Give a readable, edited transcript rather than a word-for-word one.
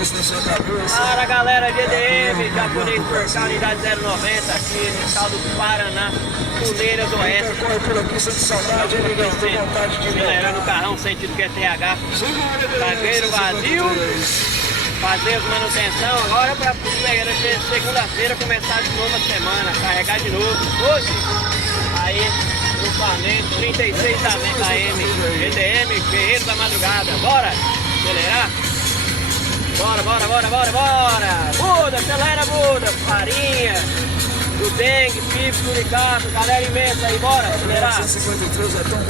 isso na sua cabeça. Para a galera GDM, japonês por unidade 090 aqui no estado do Paraná, Tuneiras Oeste. Corre por aqui, sente saudade, hein, Miguel? Tem vontade de Acelerando o carrão, sentido QTH. Zagueiro vazio. Fazer as manutenção agora para segunda-feira começar de novo a semana, carregar de novo. Hoje, aí no Flamengo, 36 AM, GDM, Guerreiro da Madrugada. Bora acelerar? Bora! Buda, acelera, Buda! Farinha, do Dengue, Pipo, Turicato, galera imensa aí, bora acelerar! 153 é tão